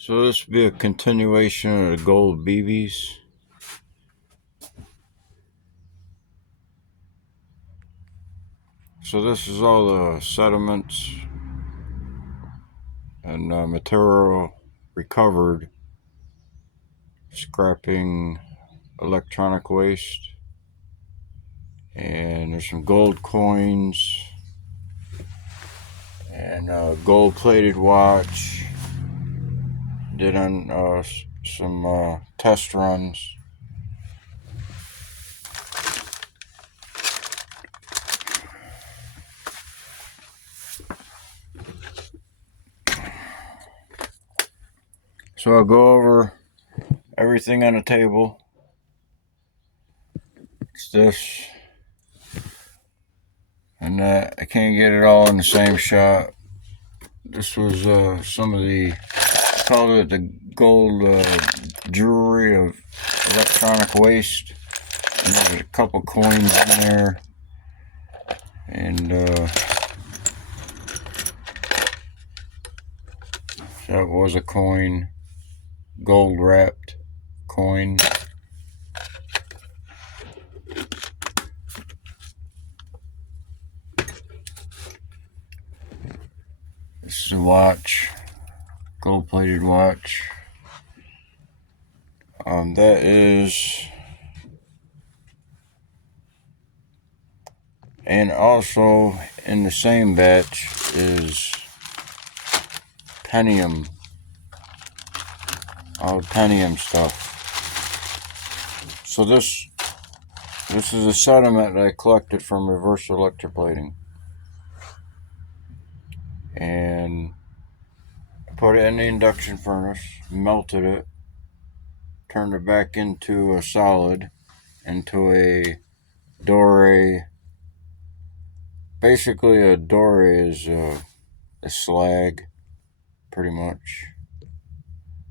So this will be a continuation of the gold BBs. So this is all the sediments and material recovered, scrapping electronic waste. And there's some gold coins and a gold-plated watch. Did on some test runs. So I'll go over everything on the table. It's this and that. I can't get it all in the same shot. This was some of the, called it the gold jewelry of electronic waste. And there's a couple coins in there. And that was a coin, gold wrapped coin. This is a watch, gold plated watch. That is, and also in the same batch is Pentium, all Pentium stuff. So this is a sediment that I collected from reverse electroplating, and I put it in the induction furnace, melted it, turned it back into a solid, into a doré. Basically, a doré is a slag, pretty much.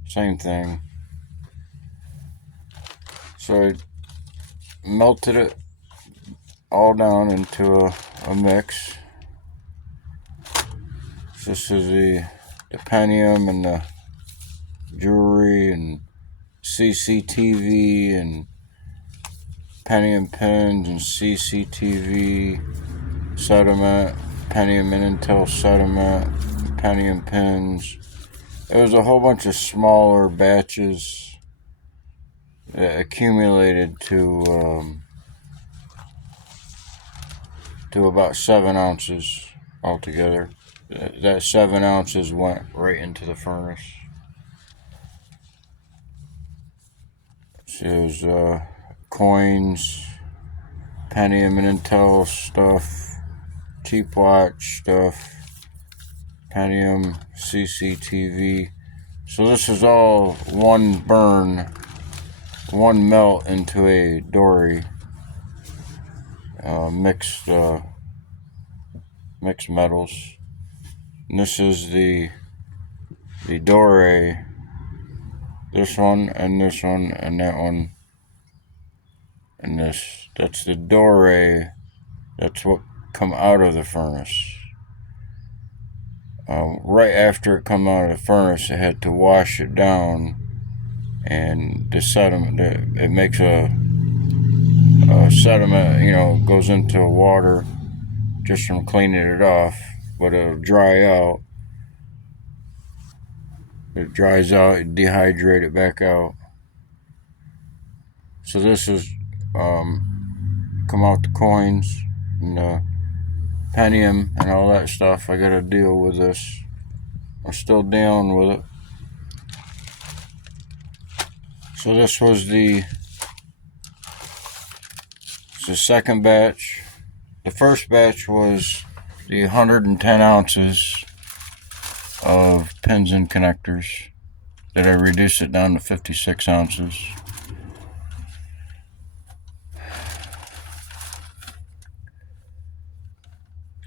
Same thing. So I melted it all down into a mix. So this is the Pentium and the jewelry and CCTV and Pentium pins and CCTV sediment, Pentium and Intel sediment, Pentium pins. It was a whole bunch of smaller batches that accumulated to about 7 ounces altogether. That 7 ounces went right into the furnace. So there's coins, Pentium and Intel stuff, cheap watch stuff, Pentium, CCTV. So this is all one burn, one melt into a doré, mixed metals. And this is the doré. This one and that one and this. That's the doré. That's what come out of the furnace. Right after it come out of the furnace, I had to wash it down, and the sediment, it makes a sediment, goes into water just from cleaning it off, but it'll dry out. It dries out, you dehydrate it back out. So this is come out the coins and the Pentium and all that stuff. I gotta deal with this. I'm still dealing with it. So this was the second batch. The first batch was the 110 ounces of pins and connectors that I reduced it down to 56 ounces.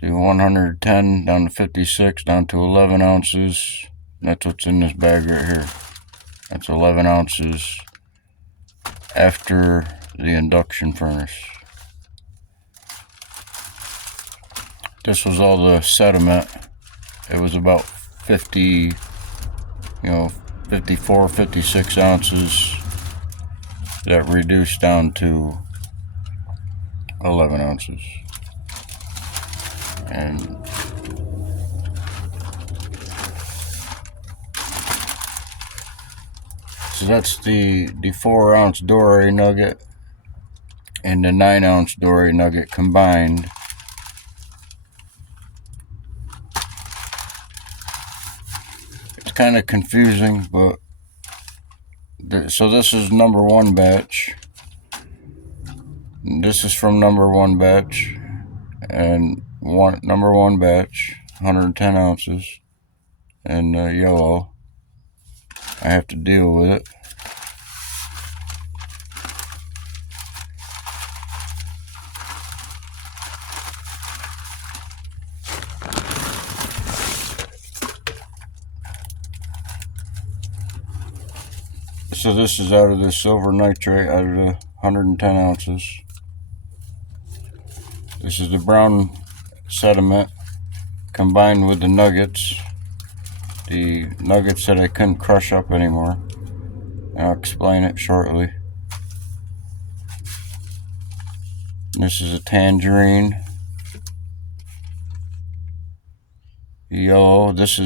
The 110 down to 56, down to 11 ounces. That's what's in this bag right here. That's 11 ounces after the induction furnace. This was all the sediment. It was about 50 54, 56 ounces that reduced down to 11 ounces. And so that's the 4-ounce Doray nugget and the 9-ounce Doray nugget combined. It's kind of confusing, but so this is number 1 batch. This is from number 1 batch, and number 1 batch, 110 ounces, and yellow. I have to deal with it. So this is out of the silver nitrate, out of the 110 ounces. This is the brown sediment combined with the nuggets that I couldn't crush up anymore. And I'll explain it shortly. This is a tangerine. Yellow. This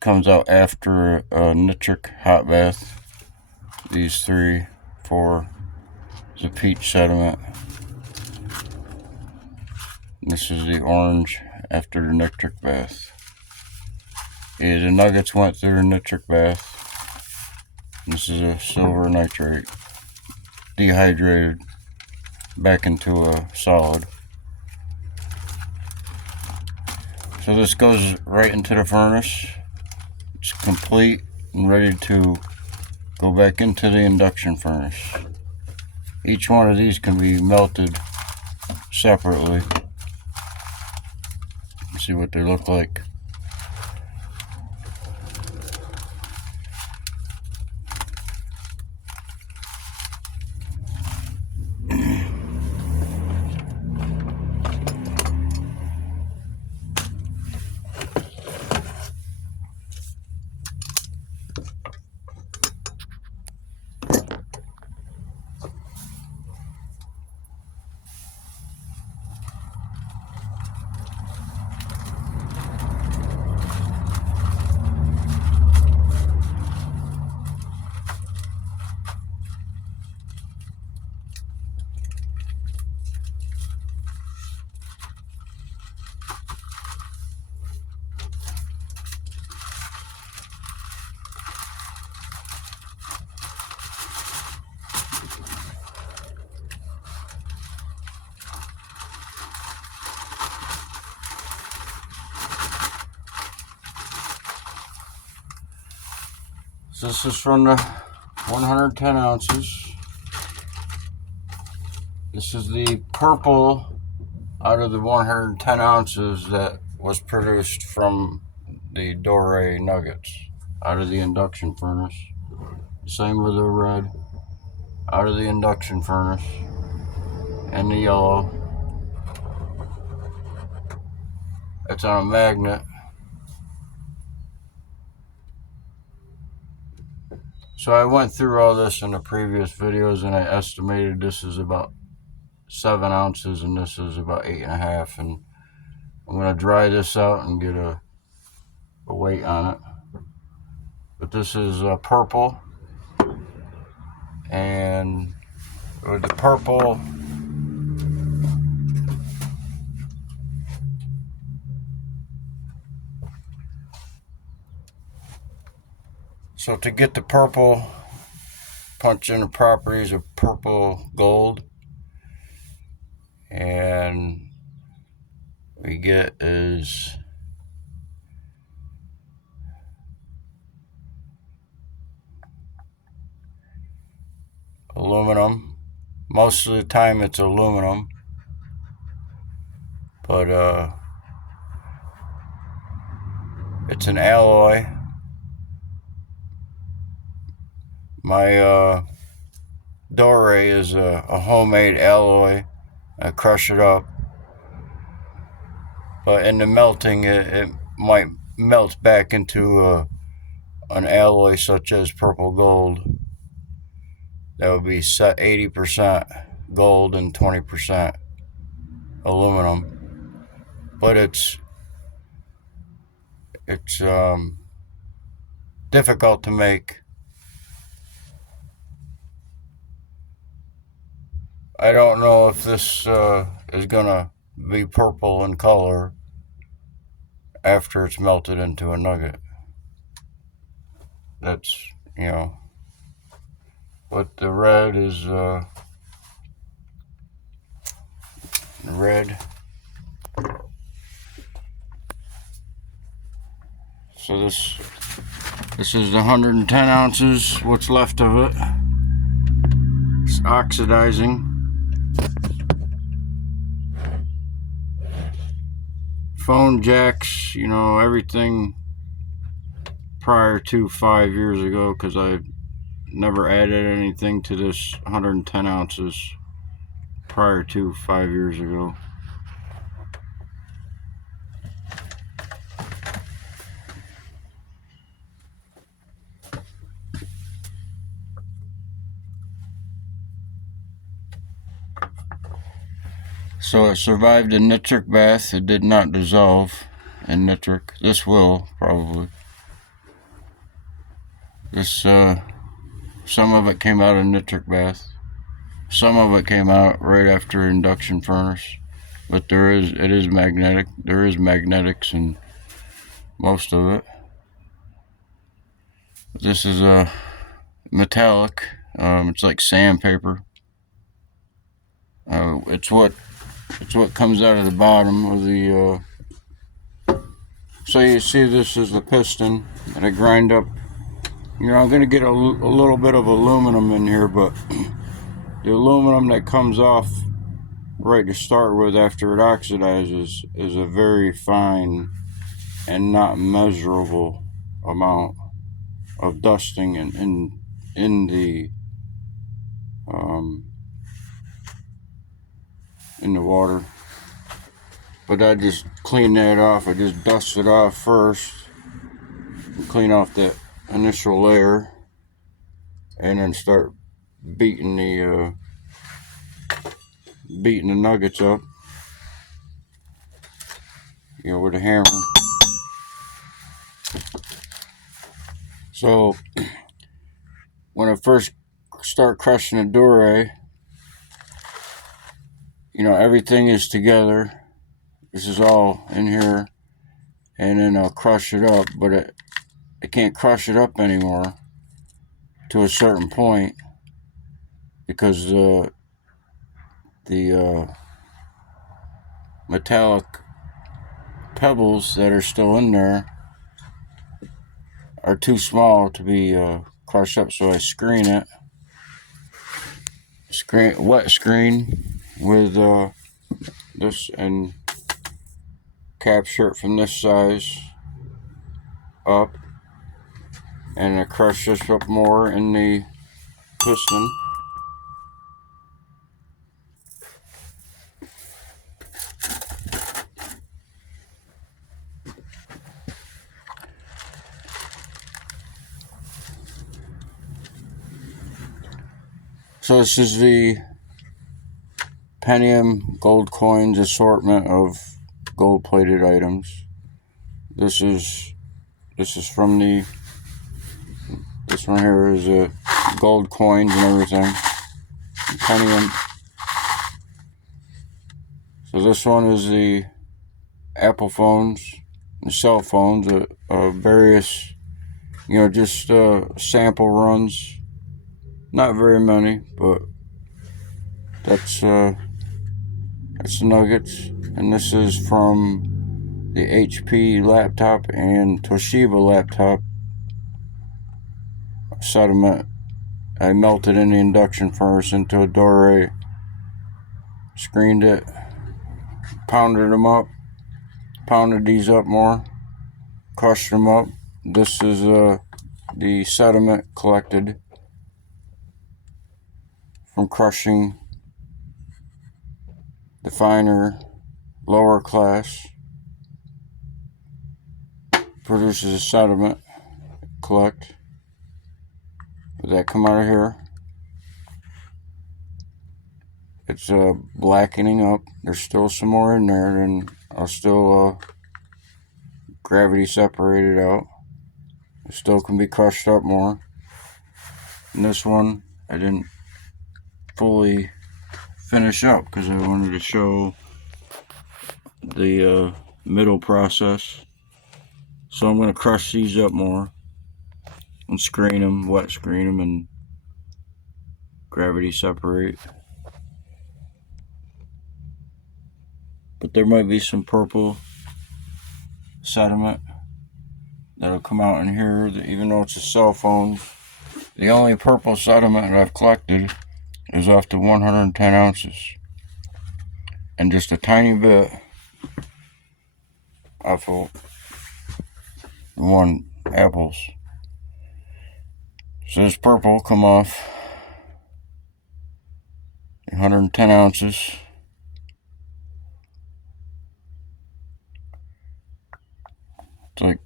comes out after a nitric hot bath. These 3, 4 is a peach sediment. This is the orange after the nitric bath. Yeah, the nuggets went through the nitric bath. This is a silver nitrate, dehydrated back into a solid. So this goes right into the furnace. It's complete and ready to go back into the induction furnace. Each one of these can be melted separately. Let's see what they look like. So this is from the 110 ounces. This is the purple out of the 110 ounces that was produced from the Doray nuggets out of the induction furnace. Same with the red out of the induction furnace, and the yellow. It's on a magnet. So I went through all this in the previous videos, and I estimated this is about 7 ounces and this is about 8.5, and I'm going to dry this out and get a weight on it. But this is purple, and with the purple, so to get the purple, punch in the properties of purple gold, and we get is aluminum. Most of the time it's aluminum, but it's an alloy. My Doray is a homemade alloy. I crush it up, but in the melting it might melt back into a an alloy such as purple gold, that would be set 80% gold and 20% aluminum. But it's difficult to make. I don't know if this is gonna be purple in color after it's melted into a nugget. That's, but the red is red. So this is the 110 ounces, what's left of it. It's oxidizing. Phone jacks, everything prior to 5 years ago, because I never added anything to this 110 ounces prior to 5 years ago. So it survived a nitric bath. It did not dissolve in nitric. This will, probably. This, some of it came out of nitric bath. Some of it came out right after induction furnace. But it is magnetic. There is magnetics in most of it. This is a metallic. It's like sandpaper. It's what comes out of the bottom of the. So you see, this is the piston that I grind up. I'm going to get a little bit of aluminum in here, but the aluminum that comes off right to start with after it oxidizes is a very fine and not measurable amount of dusting in the water. But I just clean that off. I just dust it off first, clean off that initial layer, and then start beating the nuggets up, with a hammer. So when I first start crushing the Dore, everything is together. This is all in here, and then I'll crush it up, but I can't crush it up anymore to a certain point, because the metallic pebbles that are still in there are too small to be crushed up. So I screen it, wet screen with this, and capture it from this size up, and I crush this up more in the piston. So this is the Pentium Gold Coins assortment of gold-plated items. This is from this one here is gold coins and everything. Pentium. So this one is the Apple phones, the cell phones, various, just sample runs. Not very many, but that's the nuggets. And this is from the HP laptop and Toshiba laptop sediment. I melted in the induction furnace into a Dore, screened it, pounded them up, pounded these up more, crushed them up. This is the sediment collected from crushing the finer, lower class. Produces a sediment. collect. That come out of here. It's blackening up. There's still some more in there, and I'll still gravity separate it out. It still can be crushed up more. And this one I didn't fully finish up because I wanted to show the middle process. So I'm going to crush these up more and screen them, wet screen them, and gravity separate. But there might be some purple sediment that'll come out in here, that even though it's a cell phone. The only purple sediment that I've collected is off the 110 ounces. And just a tiny bit off of one apples. So this purple come off 110 ounces. It's like,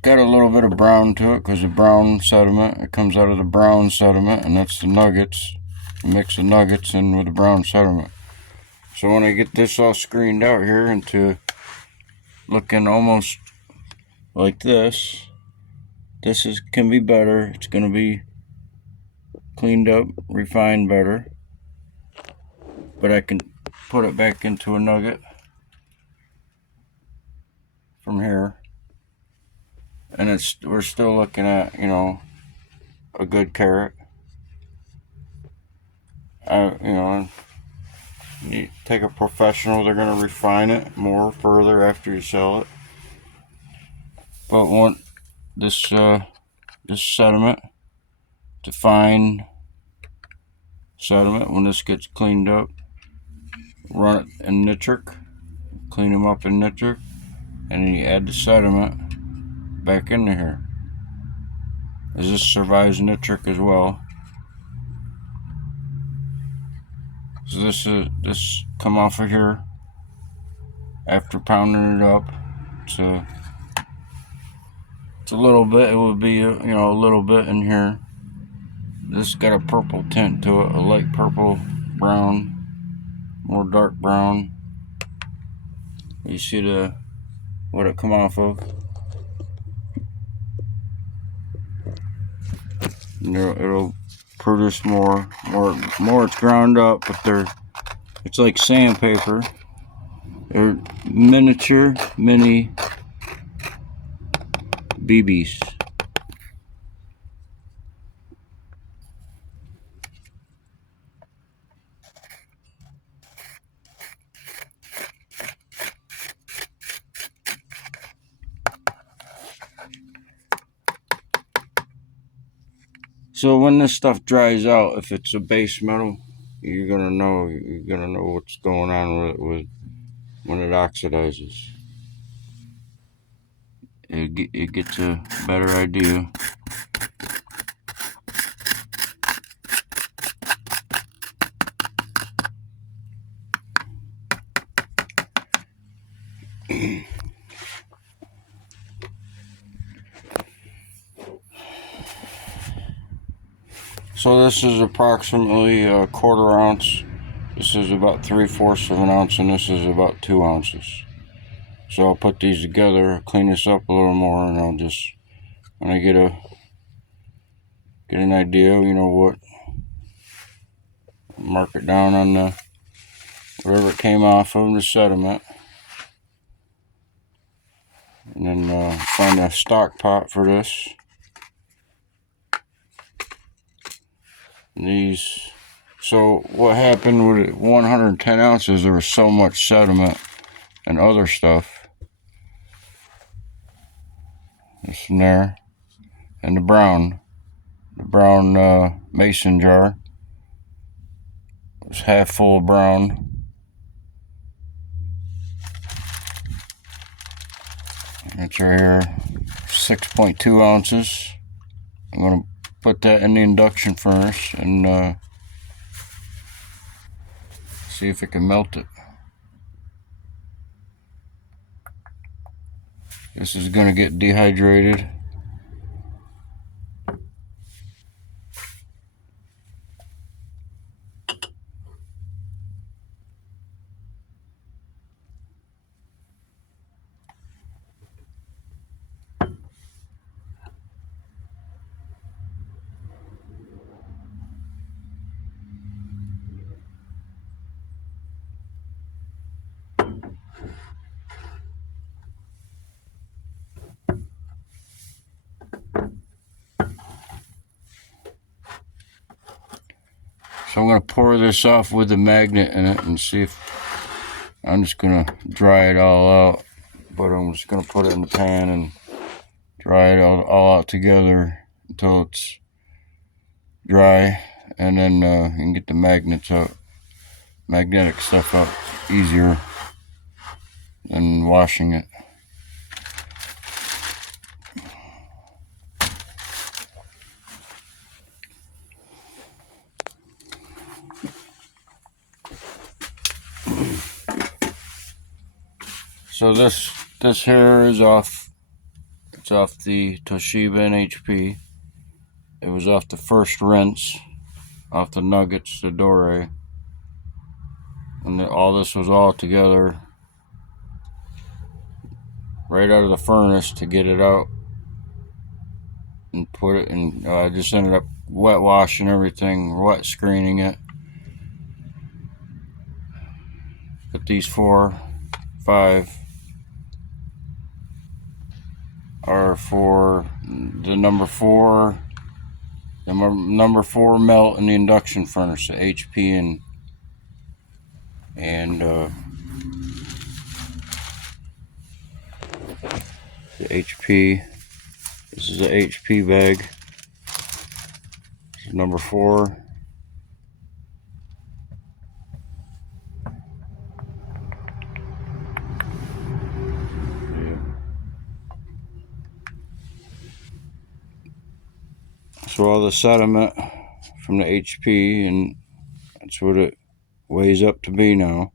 got a little bit of brown to it because the brown sediment, it comes out of the brown sediment, and that's the nuggets. Mix the nuggets in with the brown sediment. So when I get this all screened out here into looking almost like this can be better. It's going to be cleaned up, refined better. But I can put it back into a nugget from here. And we're still looking at, you know, a good carat. You know, you take a professional, they're going to refine it more further after you sell it. But want this sediment, to fine sediment, when this gets cleaned up, run it in nitric, clean them up in nitric, and then you add the sediment back into here, as this survives nitric as well. So this come off of here after pounding it up. It's a little bit. It would be, you know, a little bit in here. This got a purple tint to it, a light purple, brown, more dark brown. You see what it come off of. And it'll produce more. It's ground up, but it's like sandpaper. They're mini BBs. So when this stuff dries out, if it's a base metal, you're gonna know what's going on with when it oxidizes. It gets a better idea. So this is approximately a quarter ounce. This is about 3/4 of an ounce, and this is about 2 ounces. So I'll put these together, clean this up a little more, and I'll just, when I get an idea, you know what, mark it down on the wherever it came off of the sediment, and then find a stock pot for this. These. So what happened with 110 ounces, there was so much sediment and other stuff. This in there, and the brown mason jar was half full of brown. It's right here, 6.2 ounces. I'm gonna put that in the induction furnace and see if it can melt it. This is going to get dehydrated. So I'm going to pour this off with the magnet in it and see if I'm just going to dry it all out. But I'm just going to put it in the pan and dry it all out together until it's dry. And then you can get the magnetic stuff out easier than washing it. So this here is off. It's off the Toshiba NHP. It was off the first rinse, off the nuggets, the Dore, and all this was all together right out of the furnace to get it out and put it in. I just ended up wet washing everything, wet screening it. But these 4, 5 are for the number 4 melt in the induction furnace, the HP and the HP. This is the HP bag. This is number 4. So all the sediment from the HP, and that's what it weighs up to be now.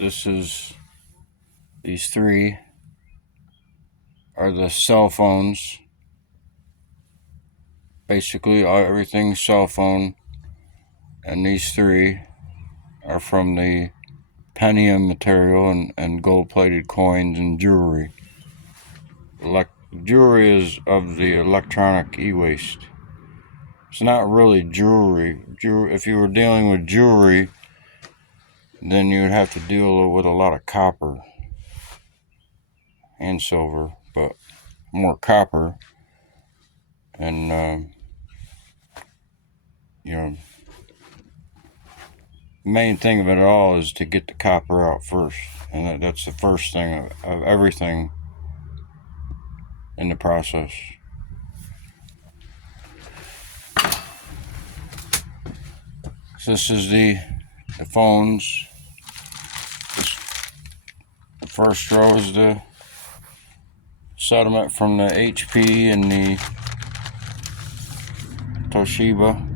This is, these 3 are the cell phones. Basically everything's cell phone, and these 3 are from the Pentium material and gold-plated coins and jewelry. Jewelry is of the electronic e-waste. It's not really jewelry. If you were dealing with jewelry, then you would have to deal with a lot of copper and silver, but more copper. And the main thing of it all is to get the copper out first, and that's the first thing of everything in the process. So this is the phones. The first row is the sediment from the HP and the Toshiba.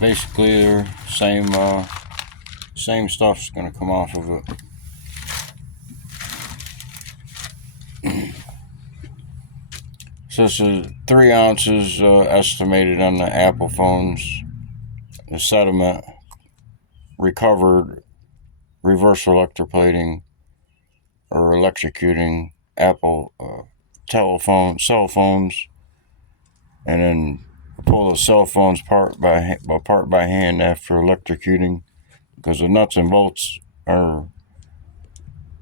Basically, they're same stuff's going to come off of it. So this is 3 ounces estimated on the Apple phones. The sediment recovered reverse electroplating or electrocuting Apple cell phones, and then pull the cell phones part by hand after electrocuting, because the nuts and bolts are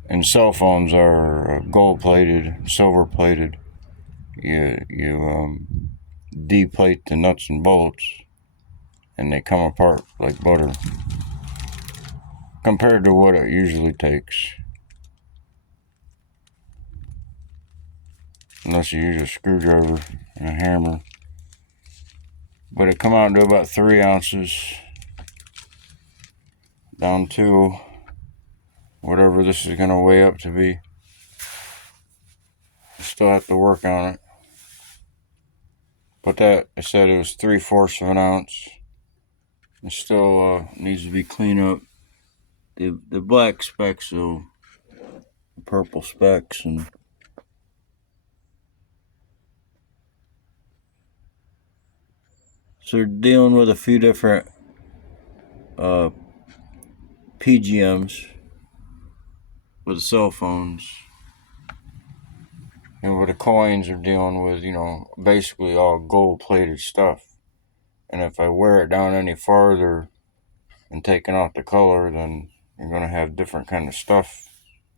in cell phones are gold plated, silver plated. You deplate the nuts and bolts, and they come apart like butter compared to what it usually takes, unless you use a screwdriver and a hammer. But it come out to about 3 ounces, down to whatever this is going to weigh up to be. Still have to work on it. But that, I said it was 3/4 of an ounce. It still needs to be cleaned up. The black specks, though, the purple specks, and so they're dealing with a few different PGMs with the cell phones. And with the coins, are dealing with, basically all gold-plated stuff. And if I wear it down any farther and taking out the color, then you're going to have different kind of stuff,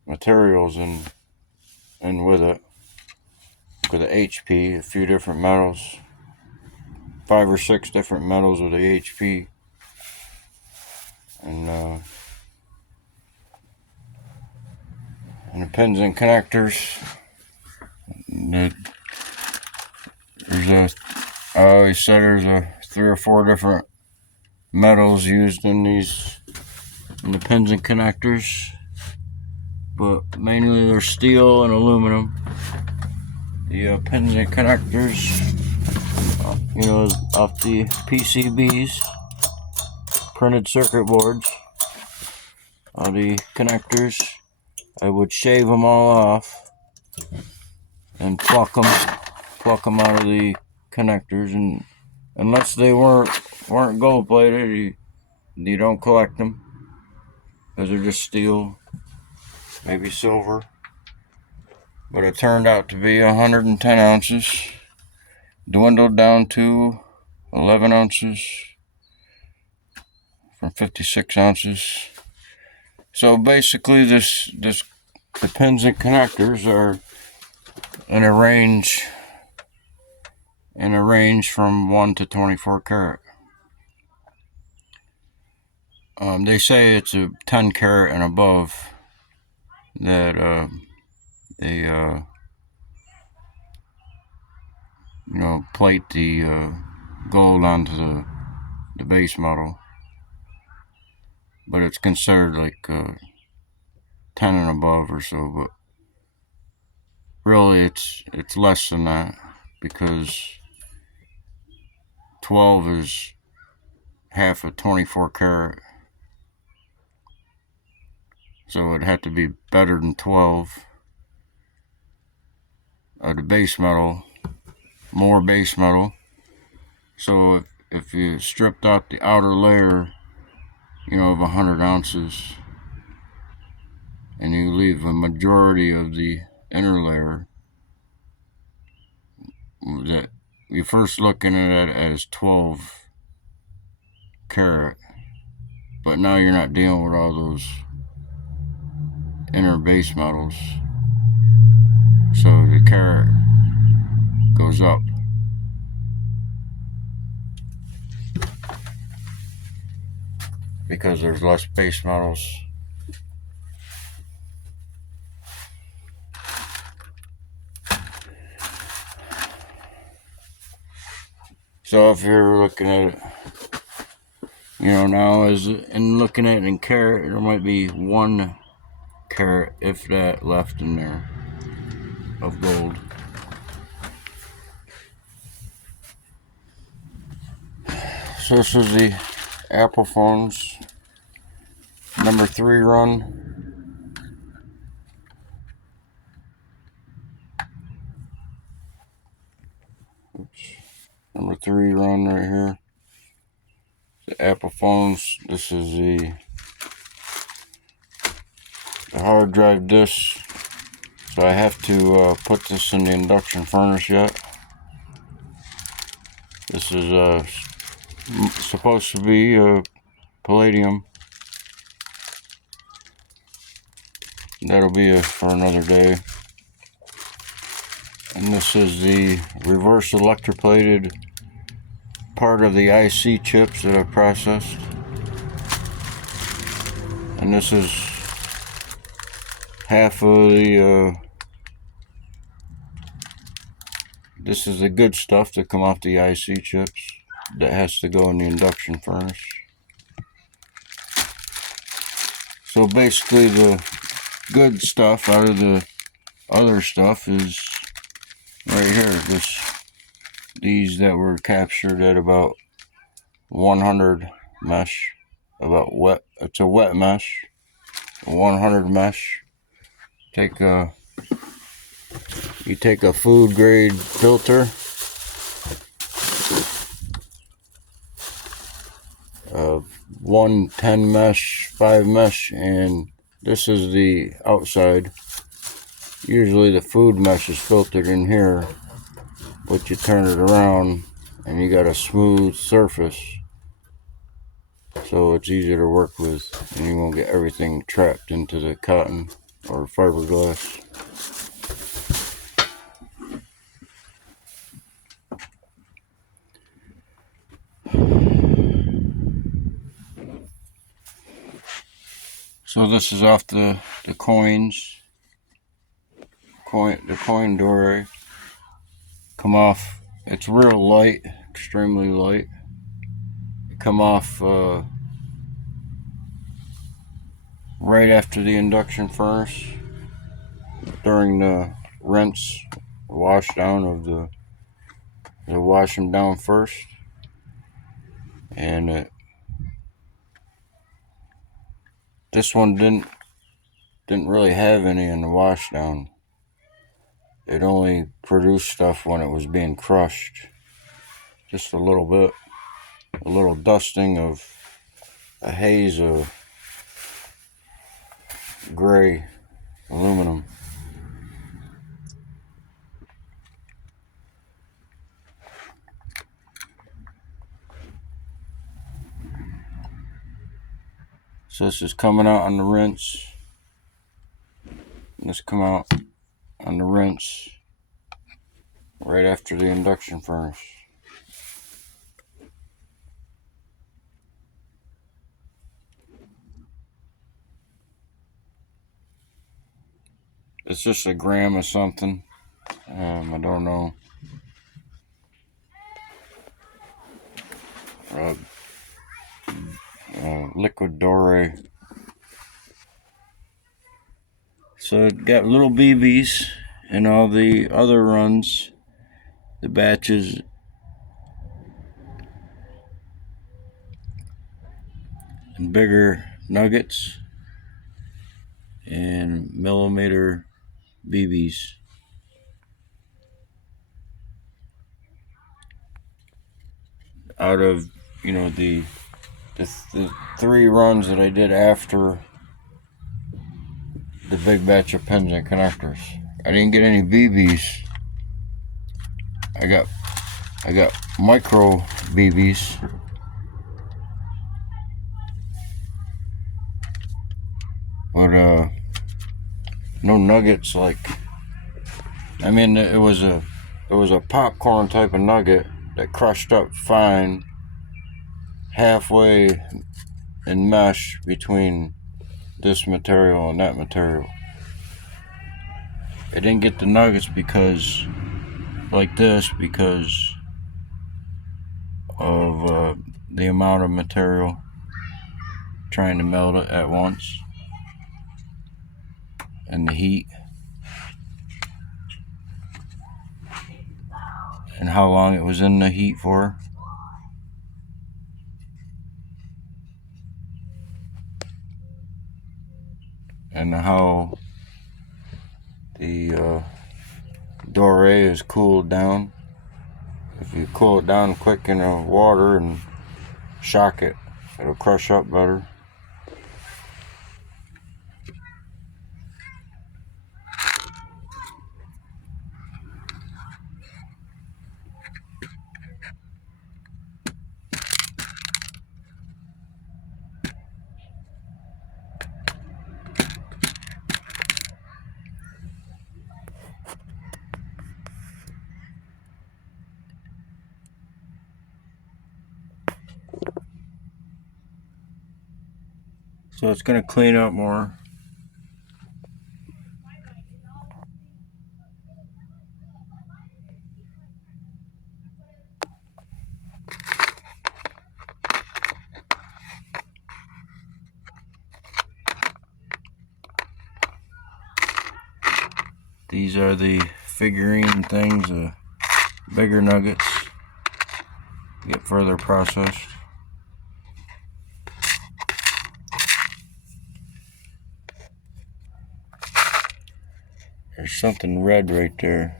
materials and with it. With the HP, a few different metals, 5 or 6 different metals with the HP. And the pins and connectors. I always said there's 3 or 4 different metals used in the pins and connectors, but mainly they're steel and aluminum. The pins and connectors, off the PCBs, printed circuit boards. All the connectors, I would shave them all off and pluck them out of the connectors, and unless they weren't gold plated, you don't collect them because they're just steel, maybe silver. But it turned out to be 110 ounces, dwindled down to 11 ounces from 56 ounces. So basically, the pins and connectors are in a range from 1 to 24 karat. They say it's a 10 karat and above that they plate the gold onto the base metal, but it's considered like 10 and above or so. But really, it's less than that, because 12 is half of 24 karat. So it'd have to be better than 12. The base metal, more base metal. So if you stripped out the outer layer, of 100 ounces, and you leave a majority of the inner layer, that you're first looking at it as 12 karat. But now you're not dealing with all those inner base metals, so the carat goes up. Because there's less base metals. So if you're looking at it, now looking at it in carat, there might be 1 carat, if that, left in there of gold. So this is the Apple phones, number 3 run. Oops. Number 3 run right here. The Apple phones. This is the hard drive disk. So I have to put this in the induction furnace yet. This is supposed to be palladium. That'll be for another day. And this is the reverse electroplated part of the IC chips that I processed. And this is half of the this is the good stuff that come off the IC chips that has to go in the induction furnace. So basically, the good stuff out of the other stuff is right here. These that were captured at about 100 mesh, about wet. It's a wet mesh, a 100 mesh. You take a food grade filter, 110 mesh, 5 mesh, and this is the outside. Usually the food mesh is filtered in here, but you turn it around and you got a smooth surface, so it's easier to work with, and you won't get everything trapped into the cotton or fiberglass. So this is off the coins. The coin Dore come off. It's real light, extremely light. They come off right after the induction furnace during the rinse, wash down of they wash them down first, and this one didn't really have any in the wash down. It only produced stuff when it was being crushed, just a little bit, a little dusting of a haze of gray aluminum. So this is coming out on the rinse. This come out on the rinse right after the induction furnace. It's just a gram of something. I don't know. Liquid Dore. So it got little BBs in all the other runs, the batches. And bigger nuggets and millimeter BBs. Out of, the 3 runs that I did after the big batch of pins and connectors, I didn't get any BBs. I got micro BBs. But no nuggets. Like, I mean, it was a popcorn type of nugget that crushed up fine, halfway in mesh between this material and that material. I didn't get the nuggets because of the amount of material trying to melt it at once and the heat and how long it was in the heat for. And how the Dore is cooled down. If you cool it down quick in the water and shock it, it'll crush up better. So it's going to clean up more. These are the figurine things, bigger nuggets, get further processed. There's something red right there.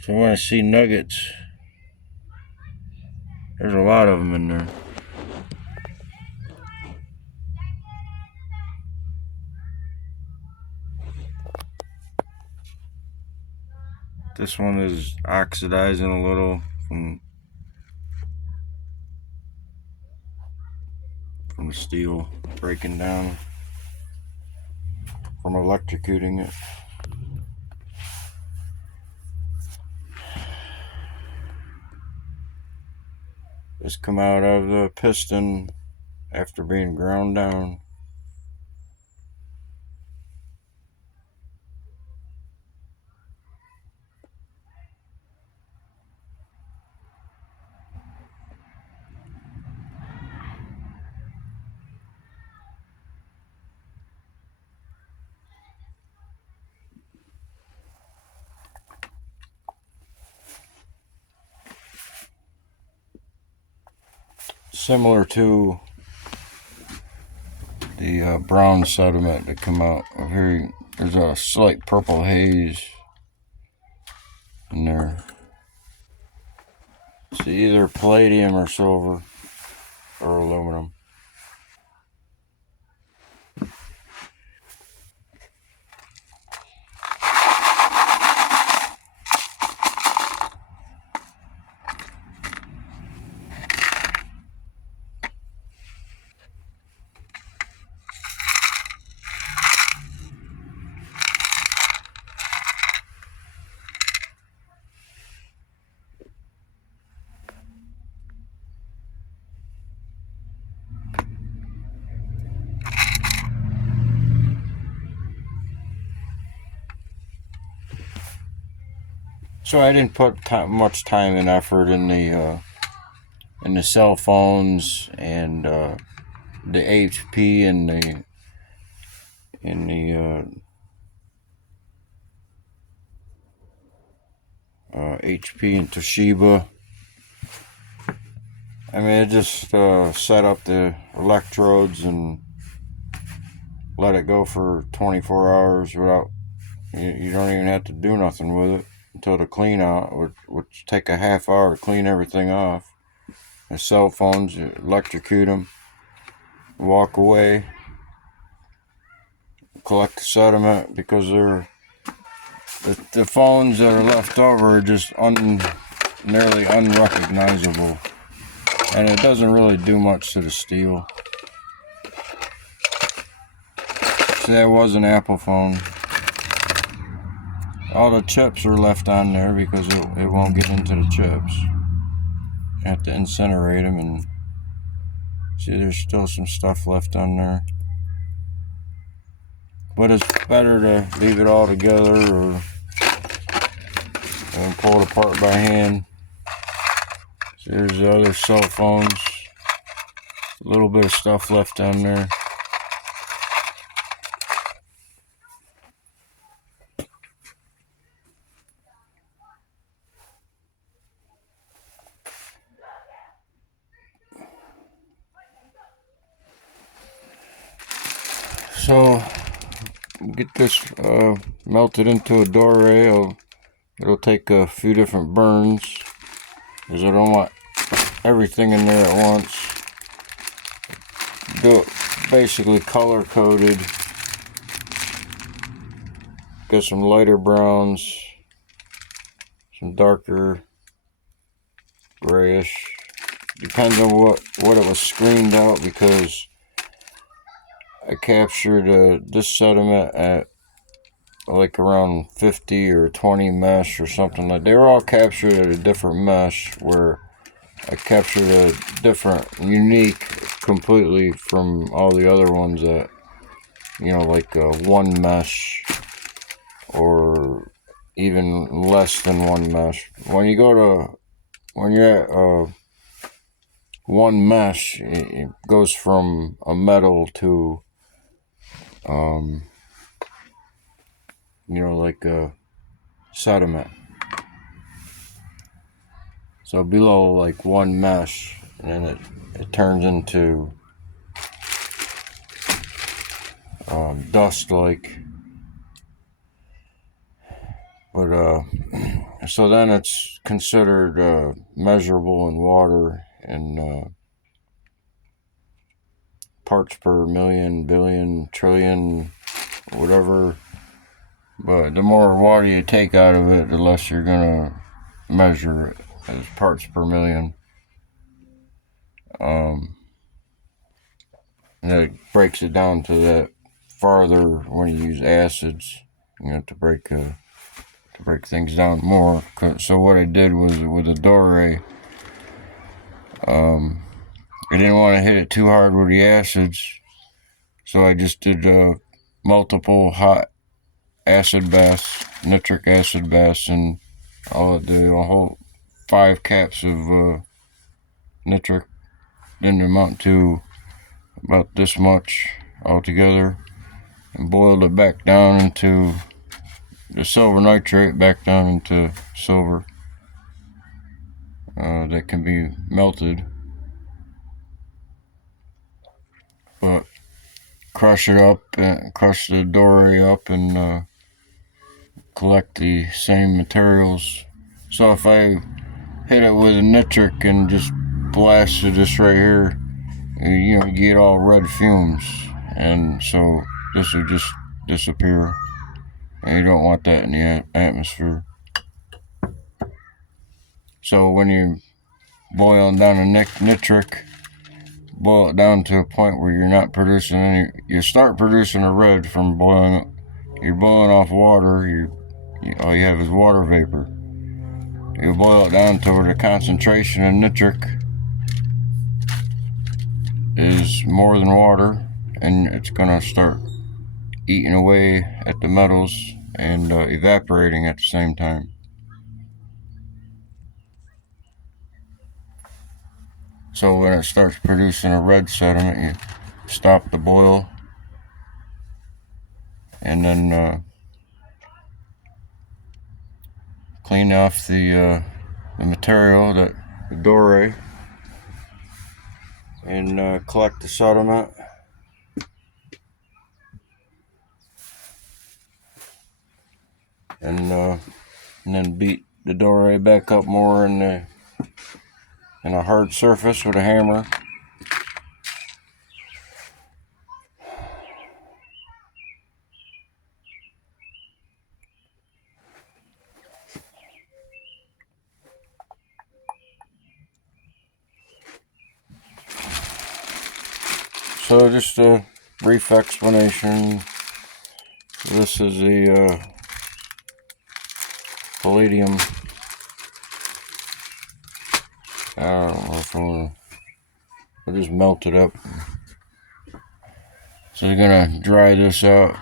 So when I see nuggets, there's a lot of them in there. This one is oxidizing a little from the steel breaking down from electrocuting it. This come out of the piston after being ground down. Similar to the brown sediment that come out of here. There's a slight purple haze in there. It's either palladium or silver or aluminum. So I didn't put much time and effort in the cell phones and the HP and the HP and Toshiba. I mean, I just set up the electrodes and let it go for 24 hours without. You don't even have to do nothing with it until the clean out, which take a half hour to clean everything off. The cell phones, you electrocute them, walk away, collect the sediment, because the phones that are left over are just nearly unrecognizable, and it doesn't really do much to the steel. See, that was an Apple phone. All the chips are left on there because it won't get into the chips. You have to incinerate them, and see, there's still some stuff left on there. But it's better to leave it all together and pull it apart by hand. So there's the other cell phones. A little bit of stuff left on there. So get this melted into a Dore. It'll take a few different burns because I don't want everything in there at once. Do it basically color coded. Got some lighter browns, some darker grayish. Depends on what it was screened out, because I captured this sediment at like around 50 or 20 mesh or something like. They were all captured at a different mesh, where I captured a different, unique, completely from all the other ones that, like one mesh or even less than one mesh. When you're at one mesh. It goes from a metal to, like a sediment. So below like one mesh, and then it turns into dust like. But so then it's considered measurable in water and parts per million, billion, trillion, whatever. But the more water you take out of it, the less you're gonna measure it as parts per million. And it breaks it down to that farther when you use acids, to break things down more. So what I did was with the Dore, I didn't want to hit it too hard with the acids, so I just did multiple hot acid baths, nitric acid baths, and I'll do a whole 5 caps of nitric. Didn't amount to about this much altogether, and boiled it back down into the silver nitrate, back down into silver that can be melted. But crush it up, crush the Dore up, and collect the same materials. So if I hit it with a nitric and just blasted this right here, you get all red fumes, and so this would just disappear, and you don't want that in the atmosphere. So when you boil down a nitric, boil it down to a point where you're not producing any. You start producing a red from boiling. You're boiling off water. All you have is water vapor. You boil it down to where the concentration of nitric is more than water, and it's gonna start eating away at the metals and evaporating at the same time. So when it starts producing a red sediment, you stop the boil, and then clean off the material, the Dore, and collect the sediment. And then beat the Dore back up more in a hard surface with a hammer. So just a brief explanation. This is the palladium. I don't know if I'll just melt it up. So you're gonna dry this out.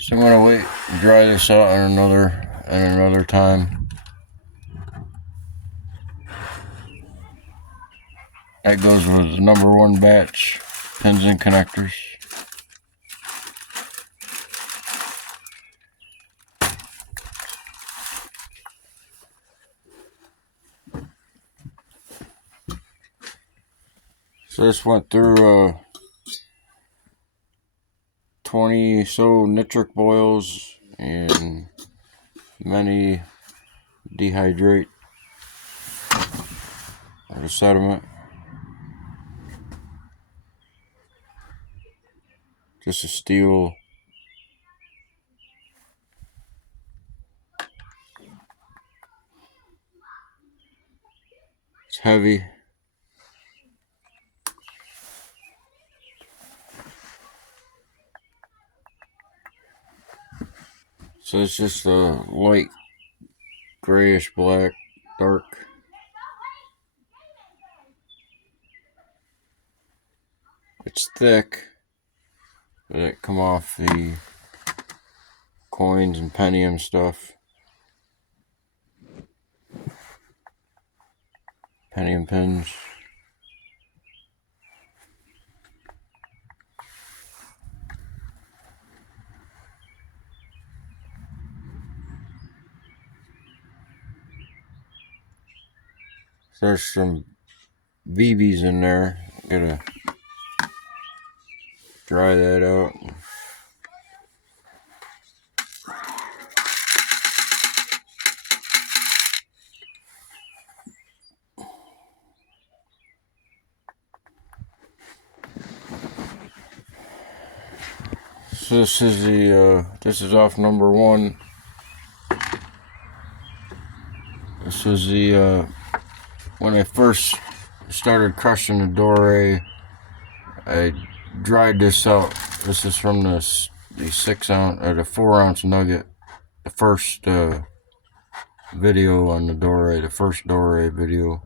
So I'm gonna wait and dry this out at another time. That goes with the number 1 batch, pins and connectors. So this went through 20 so nitric boils and many dehydrate of the sediment. Just a steel. It's heavy. So it's just a light grayish black, dark. It's thick, but it come off the coins and penny and stuff. Penny and pins. There's some BBs in there. Gotta dry that out. So this is this is off number 1. This was the when I first started crushing the Dore, I dried this out. This is from the 6 ounce or the 4 ounce nugget. The first video on the Dore, the first Dore video.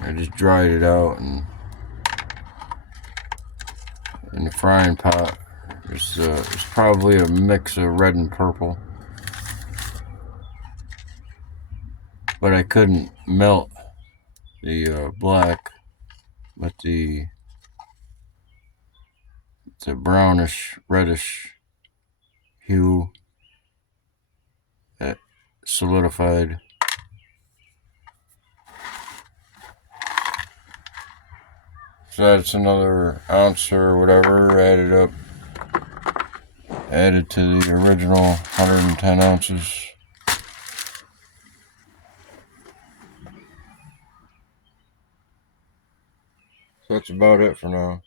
I just dried it out and in the frying pot. It's probably a mix of red and purple, but I couldn't melt the black. But it's a brownish, reddish hue that solidified. So that's another ounce or whatever added to the original 110 ounces. So that's about it for now.